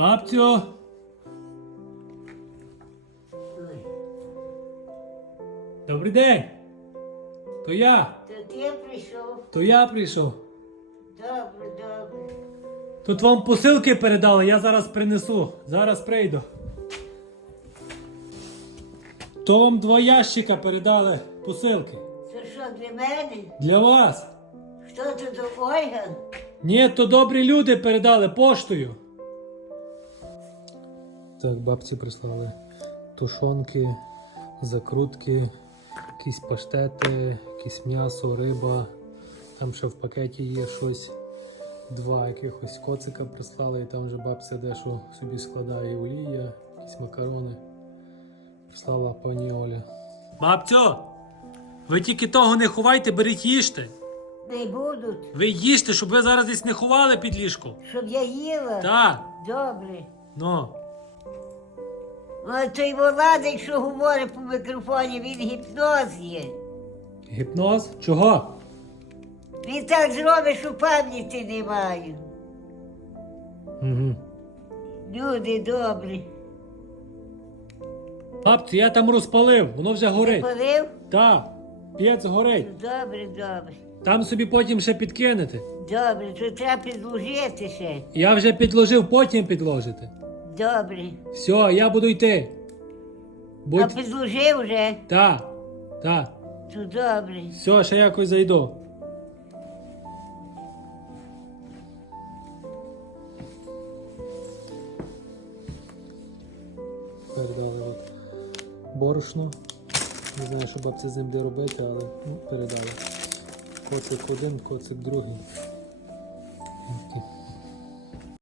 Бабцю. Добрий день. То я. То ти прийшов. То я прийшов. Добре, добре. Тут вам посилки передали, я зараз принесу. Зараз прийду. То вам два ящика передали посилки. Це що для мене? Для вас. Хто тут Ольга? Ні, то добрі люди передали поштою. Так, бабці прислали тушонки, закрутки, якісь паштети, якесь м'ясо, риба. Там ще в пакеті є щось. Два якихось коцика прислали, і там вже бабця дещо собі складає олія, якісь макарони. Прислала пані Оля. Бабцю, ви тільки того не ховайте, беріть їжте. Не будуть, Ви їжте, щоб ви зараз десь не ховали під ліжко. щоб я їла. Так, Добре. ну. А той Владик, що говорить по мікрофоні, він гіпноз є. Гіпноз? Чого? Він так зробить, що пам'яті не маю. Угу. Люди добрі. Бабцю, я там розпалив, воно вже горить. Полив? Так, п'єць горить. Добре, добре. Там собі потім ще підкинете. Добре, то треба підложити ще. Я вже підложив, потім підложите. Добре. Все, я буду йти. А Будь... вже? Так, так. То добре. Все, ще якось зайду. Передали от борошно. Не знаю, що бабця з ним де робити, але ну, передали. Коцик один, коцик другий.